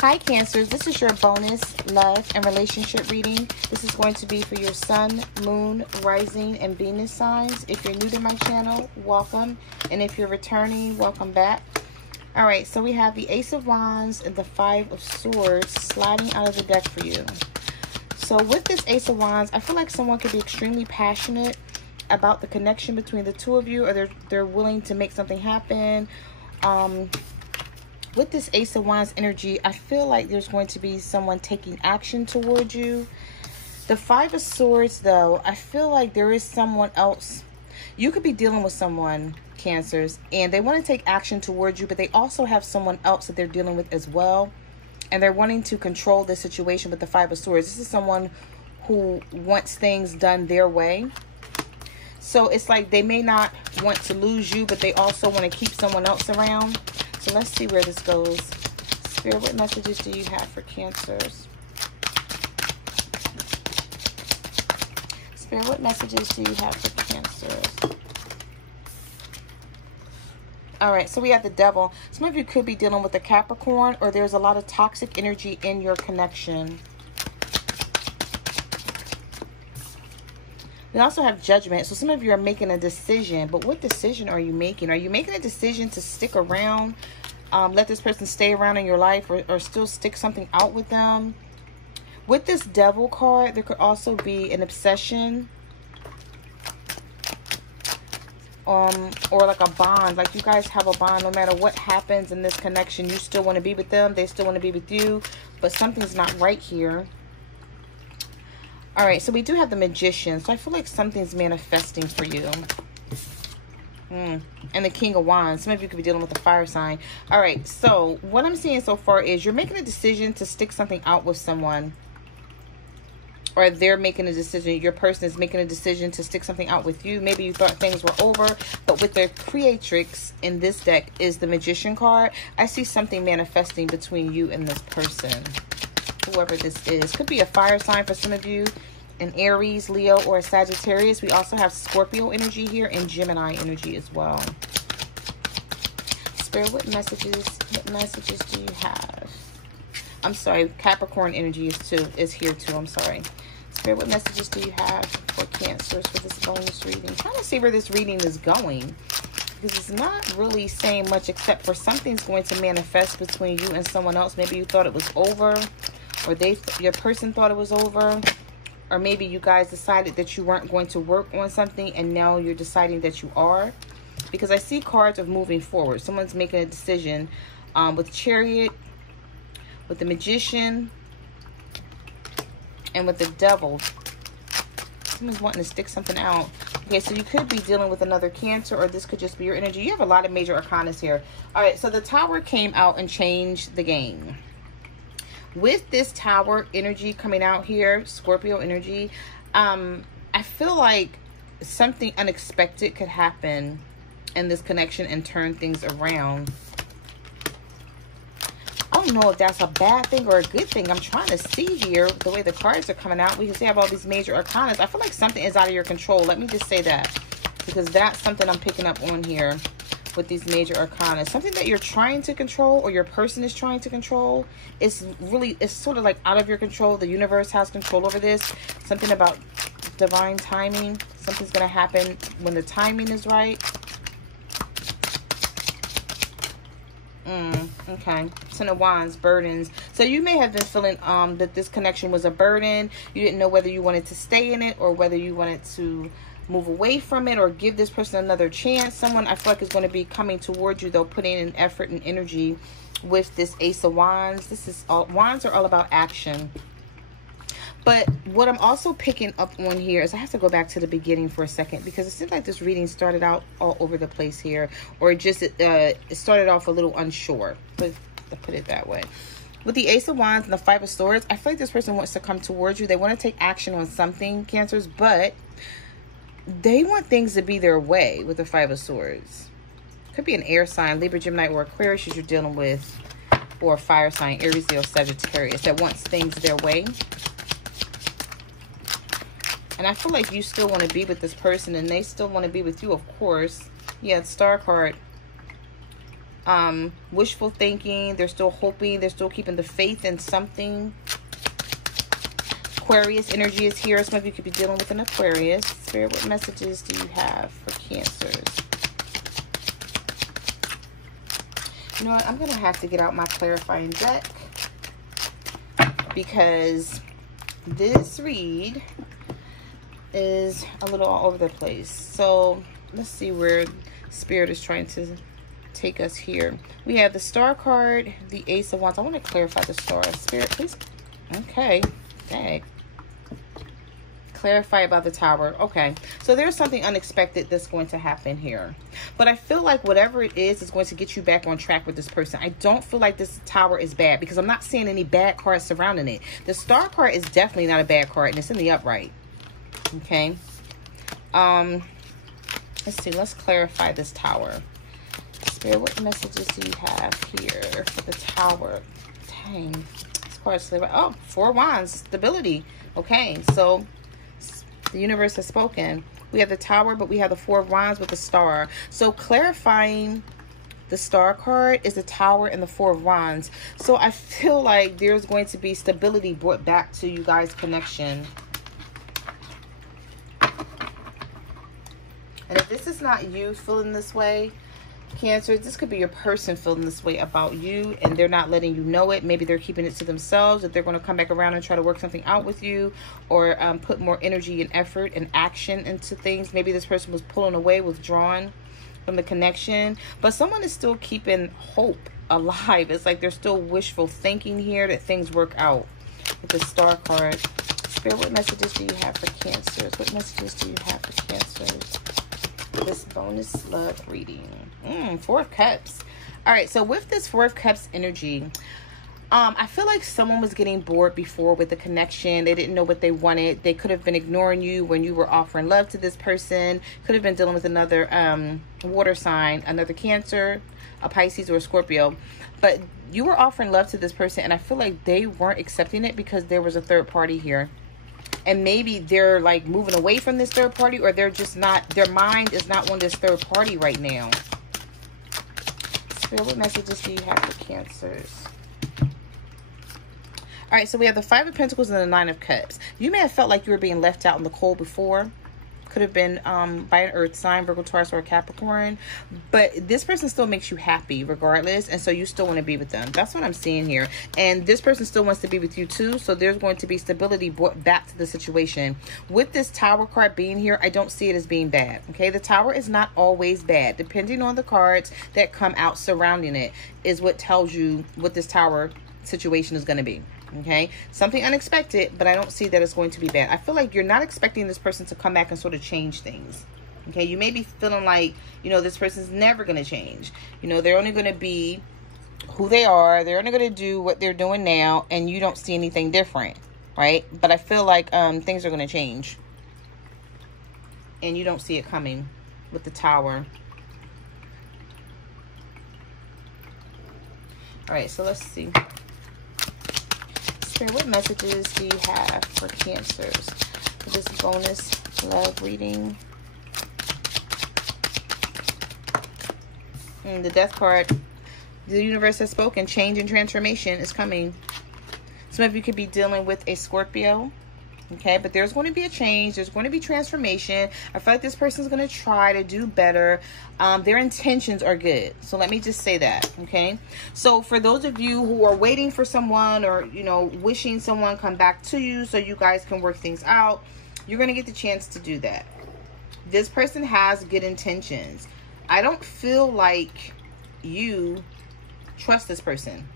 Hi Cancers, this is your bonus love and relationship reading. This is going to be for your sun, moon, rising, and Venus signs. If you're new to my channel, welcome. And if you're returning, welcome back. All right, so we have the Ace of Wands and the Five of Swords sliding out of the deck for you. So with this Ace of Wands, I feel like someone could be extremely passionate about the connection between the two of you, or they're willing to make something happen. With this Ace of Wands energy, I feel like there's going to be someone taking action towards you. The Five of Swords, though, I feel like there is someone else. You could be dealing with someone, Cancers, and they want to take action towards you, but they also have someone else that they're dealing with as well. And they're wanting to control the situation with the Five of Swords. This is someone who wants things done their way. So it's like they may not want to lose you, but they also want to keep someone else around. So let's see where this goes. Spirit, what messages do you have for Cancers? Spirit, what messages do you have for Cancers? All right, so we have the Devil. Some of you could be dealing with a Capricorn, or there's a lot of toxic energy in your connection. We also have Judgment. So some of you are making a decision, but what decision are you making? Are you making a decision to stick around, let this person stay around in your life, or still stick something out with them? With this Devil card, there could also be an obsession, or like a bond. Like you guys have a bond. No matter what happens in this connection, you still want to be with them. They still want to be with you, but something's not right here. All right, so we do have the Magician. So I feel like something's manifesting for you. And the King of Wands. Some of you could be dealing with a fire sign. All right, so what I'm seeing so far is you're making a decision to stick something out with someone. Or they're making a decision. Your person is making a decision to stick something out with you. Maybe you thought things were over. But with the Creatrix in this deck is the Magician card. I see something manifesting between you and this person. Whoever this is. Could be a fire sign for some of you. An Aries, Leo, or a Sagittarius. We also have Scorpio energy here and Gemini energy as well. Spirit, what messages do you have? I'm sorry, Capricorn energy is here too. I'm sorry. Spirit, what messages do you have for Cancers for this bonus reading? I'm trying to see where this reading is going, because it's not really saying much except for something's going to manifest between you and someone else. Maybe you thought it was over, or your person thought it was over, or maybe you guys decided that you weren't going to work on something and now you're deciding that you are, because I see cards of moving forward. Someone's making a decision with Chariot, with the Magician, and with the Devil. Someone's wanting to stick something out. Okay, so you could be dealing with another Cancer, or this could just be your energy. You have a lot of major arcanas here. All right, so the Tower came out and changed the game. With this Tower energy coming out here, Scorpio energy, I feel like something unexpected could happen in this connection and turn things around. I don't know if that's a bad thing or a good thing. I'm trying to see here the way the cards are coming out. We can see I have all these major arcanas. I feel like something is out of your control. Let me just say that, because that's something I'm picking up on here with these major arcanas. Something that you're trying to control, or your person is trying to control. It's sort of like out of your control. The universe has control over this. Something about divine timing. Something's going to happen when the timing is right. Okay. Ten of Wands, burdens. So you may have been feeling that this connection was a burden. You didn't know whether you wanted to stay in it, or whether you wanted to move away from it, or give this person another chance. Someone I feel like is going to be coming towards you, though, putting in effort and energy with this Ace of Wands. This is all, wands are all about action. But what I'm also picking up on here is I have to go back to the beginning for a second, because it seems like this reading started out all over the place here, or it started off a little unsure. But to put it that way. With the Ace of Wands and the Five of Swords, I feel like this person wants to come towards you. They want to take action on something, Cancers, but they want things to be their way with the Five of Swords. Could be an air sign, Libra, Gemini, or Aquarius you're dealing with, or a fire sign, Aries, Leo, Sagittarius, that wants things their way. And I feel like you still want to be with this person, and they still want to be with you, of course. Yeah, the Star card. Wishful thinking. They're still hoping. They're still keeping the faith in something. Aquarius energy is here. Some of you could be dealing with an Aquarius. Spirit, what messages do you have for Cancers? You know what? I'm going to have to get out my clarifying deck, because this read is a little all over the place. So let's see where Spirit is trying to take us here. We have the Star card, the Ace of Wands. I want to clarify the Star. Spirit, please. Okay. Dang. Clarify about the Tower. Okay, so there's something unexpected that's going to happen here, but I feel like whatever it is going to get you back on track with this person. I don't feel like this Tower is bad, because I'm not seeing any bad cards surrounding it. The Star card is definitely not a bad card, and it's in the upright. Okay, let's see, let's clarify this Tower. Spirit, what messages do you have here for the Tower? Dang, this card's oh, 4 Wands, stability. Okay, so the universe has spoken. We have the Tower, but we have the 4 of Wands with the Star. So clarifying the Star card is the Tower and the 4 of Wands. So I feel like there's going to be stability brought back to you guys' connection. And if this is not you feeling this way, Cancer, this could be your person feeling this way about you, and they're not letting you know it. Maybe they're keeping it to themselves, that they're going to come back around and try to work something out with you, or put more energy and effort and action into things. Maybe this person was pulling away, withdrawn from the connection, but someone is still keeping hope alive. It's like they're still wishful thinking here that things work out with the Star card. Spirit, what messages do you have for Cancers? What messages do you have for Cancers? This bonus love reading. 4 of Cups. All right, so with this 4 of Cups energy, I feel like someone was getting bored before with the connection. They didn't know what they wanted. They could have been ignoring you when you were offering love to this person. Could have been dealing with another water sign, another Cancer, a Pisces, or a Scorpio. But you were offering love to this person, and I feel like they weren't accepting it because there was a third party here. And maybe they're like moving away from this third party, or they're just not, their mind is not on this third party right now. Spirit, what messages do you have for Cancers? All right, so we have the 5 of Pentacles and the 9 of Cups. You may have felt like you were being left out in the cold before. Could have been by an earth sign, Virgo, Taurus, or a Capricorn. But this person still makes you happy regardless, and so you still want to be with them. That's what I'm seeing here. And this person still wants to be with you too, so there's going to be stability brought back to the situation. With this Tower card being here, I don't see it as being bad. Okay, the Tower is not always bad. Depending on the cards that come out surrounding it is what tells you what this Tower situation is going to be. Okay, something unexpected, but I don't see that it's going to be bad. I feel like you're not expecting this person to come back and sort of change things. Okay, you may be feeling like, you know, this person's never going to change. You know, they're only going to be who they are. They're only going to do what they're doing now, and you don't see anything different, right? But I feel like things are going to change, and you don't see it coming with the Tower. All right, so let's see. What messages do you have for Cancers for this bonus love reading? The Death card. The universe has spoken. Change and transformation is coming. Some of you could be dealing with a Scorpio. Okay, but there's going to be a change. There's going to be transformation. I feel like this person's going to try to do better. Their intentions are good. So let me just say that, okay? So for those of you who are waiting for someone, or, you know, wishing someone come back to you so you guys can work things out, you're going to get the chance to do that. This person has good intentions. I don't feel like you trust this person.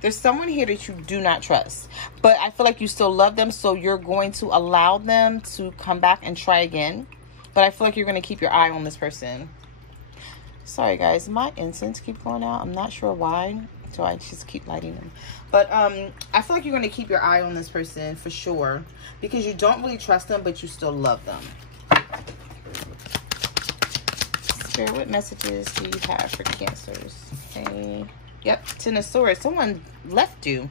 There's someone here that you do not trust, but I feel like you still love them, so you're going to allow them to come back and try again. But I feel like you're going to keep your eye on this person. Sorry, guys. My incense keep going out. I'm not sure why, so I just keep lighting them. But I feel like you're going to keep your eye on this person for sure, because you don't really trust them, but you still love them. Spirit, what messages do you have for Cancers? Okay. Yep, Ten of Swords. Someone left you.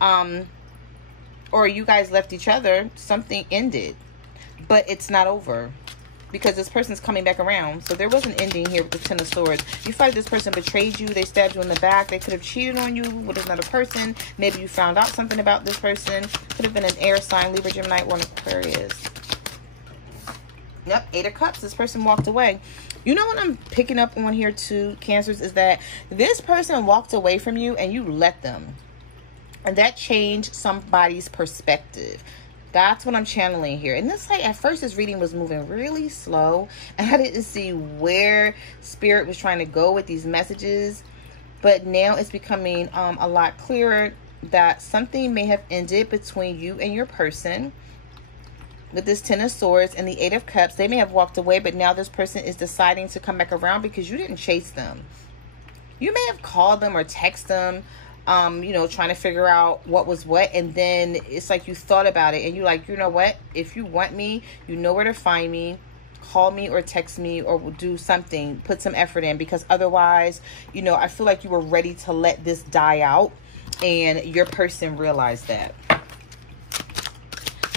Or you guys left each other. Something ended. But it's not over. because this person's coming back around. So there was an ending here with the Ten of Swords. You feel like this person betrayed you. They stabbed you in the back. They could have cheated on you with another person. Maybe you found out something about this person. Could have been an air sign, Libra, Gemini, or an Aquarius. Yep, 8 of Cups. This person walked away. You know what I'm picking up on here too, Cancers, is that this person walked away from you and you let them. And that changed somebody's perspective. That's what I'm channeling here. And this, like, at first this reading was moving really slow. And I didn't see where Spirit was trying to go with these messages. But now it's becoming a lot clearer that something may have ended between you and your person. With this Ten of Swords and the 8 of Cups, they may have walked away, but now this person is deciding to come back around because you didn't chase them. You may have called them or text them, you know, trying to figure out what was what, and then it's like you thought about it and you're like, you know what, if you want me, you know where to find me. Call me or text me or do something, put some effort in, because otherwise, you know, I feel like you were ready to let this die out, and your person realized that.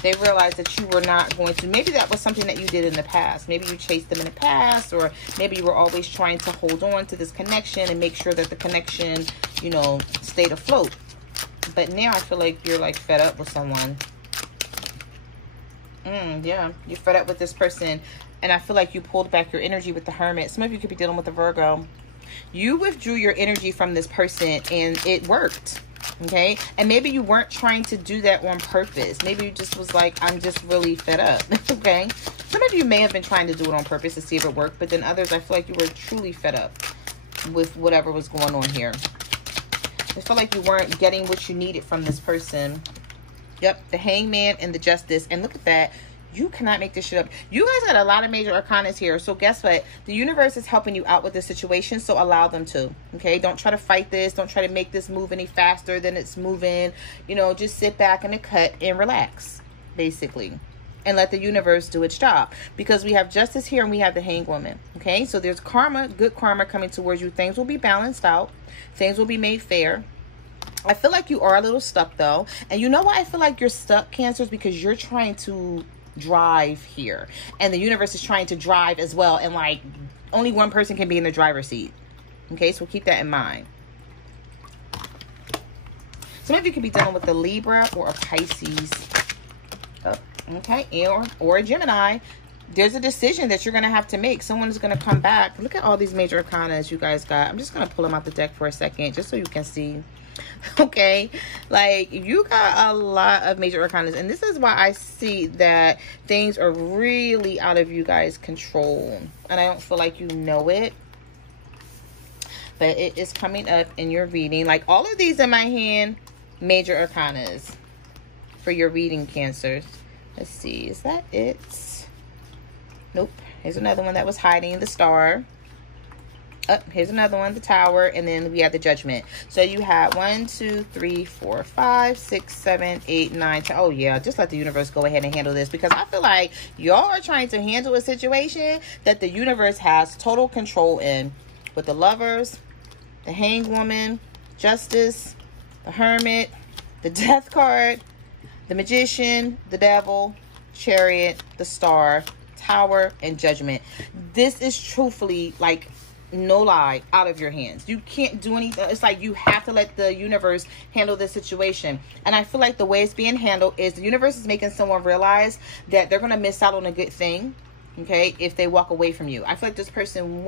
They realized that you were not going to, maybe that was something that you did in the past. Maybe you chased them in the past, or maybe you were always trying to hold on to this connection and make sure that the connection, you know, stayed afloat. But now I feel like you're like fed up with someone. Yeah, you're fed up with this person. And I feel like you pulled back your energy with the Hermit. Some of you could be dealing with the Virgo. You withdrew your energy from this person and it worked. Okay, and maybe you weren't trying to do that on purpose. Maybe you just was like, I'm just really fed up. Okay, some of you may have been trying to do it on purpose to see if it worked, but then others, I feel like you were truly fed up with whatever was going on here. I feel like you weren't getting what you needed from this person. Yep, the Hangman and the Justice, and look at that. You cannot make this shit up. You guys got a lot of major arcanas here. So guess what? The universe is helping you out with this situation. So allow them to. Okay? Don't try to fight this. Don't try to make this move any faster than it's moving. You know, just sit back in the cut and relax. Basically. And let the universe do its job. Because we have Justice here and we have the Hanged Woman. Okay? So there's karma, good karma coming towards you. Things will be balanced out. Things will be made fair. I feel like you are a little stuck though. And you know why I feel like you're stuck, Cancers? Because you're trying to drive here, and the universe is trying to drive as well, and like only one person can be in the driver's seat. Okay, so keep that in mind. Some of you could be dealing with a Libra or a Pisces. Okay, or a Gemini. There's a decision that you're going to have to make. Someone's going to come back. Look at all these major arcanas you guys got. I'm just going to pull them out the deck for a second just so you can see. Okay, like you got a lot of major arcanas, and this is why I see that things are really out of you guys' control, and I don't feel like you know it, but it is coming up in your reading. Like all of these in my hand, major arcanas for your reading, Cancers. Let's see, is that it? Nope. Here's another one that was hiding, the Star. Here's another one, the Tower, and then we have the Judgment. So you have 1, 2, 3, 4, 5, 6, 7, 8, 9, 10. Oh yeah, just let the universe go ahead and handle this, because I feel like y'all are trying to handle a situation that the universe has total control in. With the Lovers, the Hanged Woman, Justice, the Hermit, the Death card, the Magician, the Devil, Chariot, the Star, Tower, and Judgment. This is truthfully, like, no lie, out of your hands. You can't do anything. It's like you have to let the universe handle this situation. And I feel like the way it's being handled is the universe is making someone realize that they're going to miss out on a good thing, okay, if they walk away from you. I feel like this person,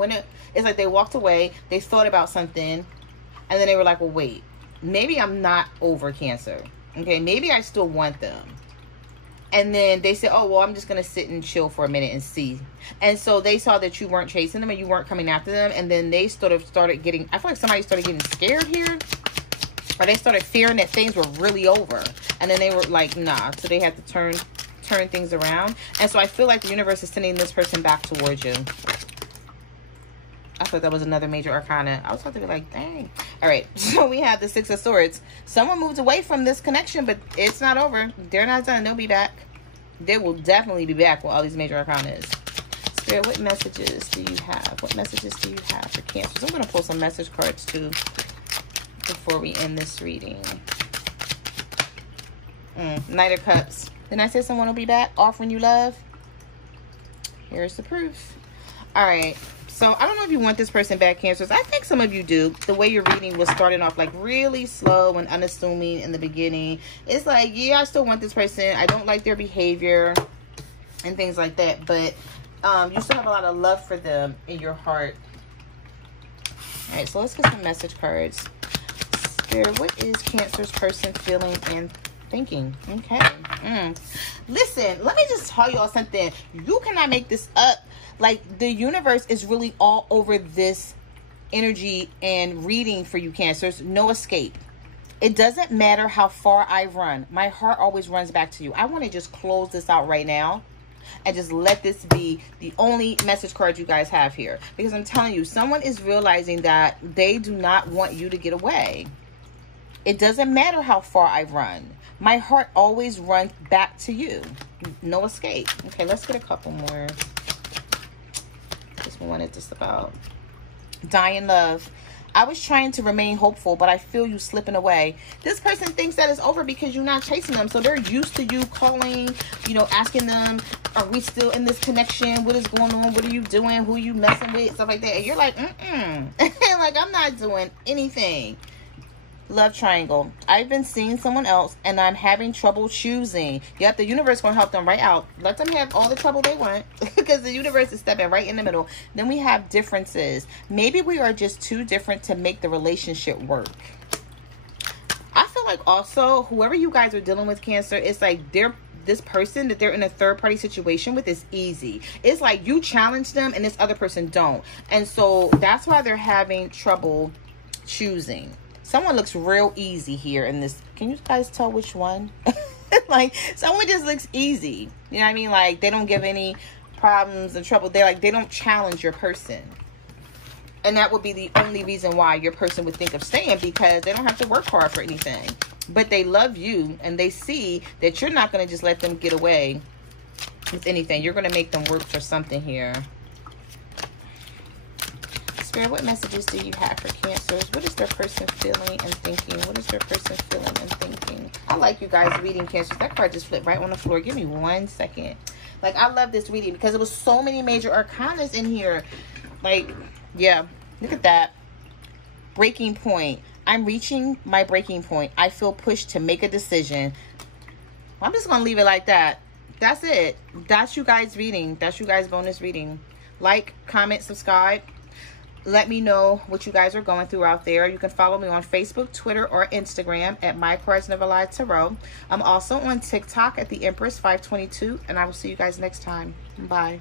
it's like they walked away, they thought about something, and then they were like, well, wait, maybe I'm not over Cancer. Okay, maybe I still want them. And then they said, oh, well, I'm just going to sit and chill for a minute and see. And so they saw that you weren't chasing them and you weren't coming after them. And then they sort of started getting, I feel like somebody started getting scared here. Or they started fearing that things were really over. And then they were like, nah. So they had to turn things around. And so I feel like the universe is sending this person back towards you. I thought that was another major arcana. I was about to be like, dang. All right, so we have the Six of Swords. Someone moved away from this connection, but it's not over. They're not done. They'll be back. They will definitely be back with all these major arcanas. Spirit, what messages do you have? What messages do you have for Cancers? I'm going to pull some message cards too before we end this reading. Knight of Cups. Didn't I say someone will be back offering you love? Here's the proof. All right. So I don't know if you want this person back, Cancers. I think some of you do. The way your reading was starting off like really slow and unassuming in the beginning. It's like, yeah, I still want this person. I don't like their behavior and things like that. But you still have a lot of love for them in your heart. All right, so let's get some message cards. Spirit, what is Cancer's person feeling and thinking? Okay. Listen, let me just tell y'all something. You cannot make this up. Like, the universe is really all over this energy and reading for you, Cancers. No escape. It doesn't matter how far I run. My heart always runs back to you. I want to just close this out right now and just let this be the only message card you guys have here. Because I'm telling you, someone is realizing that they do not want you to get away. It doesn't matter how far I run. My heart always runs back to you. No escape. Okay, let's get a couple more. This one is just about dying love. I was trying to remain hopeful, but I feel you slipping away. This person thinks that it's over because you're not chasing them. So they're used to you calling, you know, asking them, are we still in this connection? What is going on? What are you doing? Who are you messing with? Stuff like that. And you're like, like, I'm not doing anything. Love triangle. I've been seeing someone else and I'm having trouble choosing. Yep, the universe gonna help them right out. Let them have all the trouble they want because the universe is stepping right in the middle. Then we have differences. Maybe we are just too different to make the relationship work. I feel like also whoever you guys are dealing with, Cancer, it's like this person that they're in a third party situation with is easy. It's like you challenge them and this other person don't. And so that's why they're having trouble choosing. Someone looks real easy here in this. Can you guys tell which one? Like, someone just looks easy. You know what I mean? Like, they don't give any problems and trouble. They're like, they don't challenge your person. And that would be the only reason why your person would think of staying, because they don't have to work hard for anything. But they love you and they see that you're not going to just let them get away with anything. You're going to make them work for something here. Spirit, what messages do you have for Cancers? What is their person feeling and thinking? What is their person feeling and thinking? I like you guys reading, Cancers. That card just flipped right on the floor. Give me 1 second. Like, I love this reading because it was so many major arcanas in here. Like, yeah, look at that. Breaking point. I'm reaching my breaking point. I feel pushed to make a decision. I'm just going to leave it like that. That's it. That's you guys reading. That's you guys bonus reading. Like, comment, subscribe. Let me know what you guys are going through out there. You can follow me on Facebook, Twitter, or Instagram at My Cards Never Lie Tarot. I'm also on TikTok at the Empress 522, and I will see you guys next time. Bye.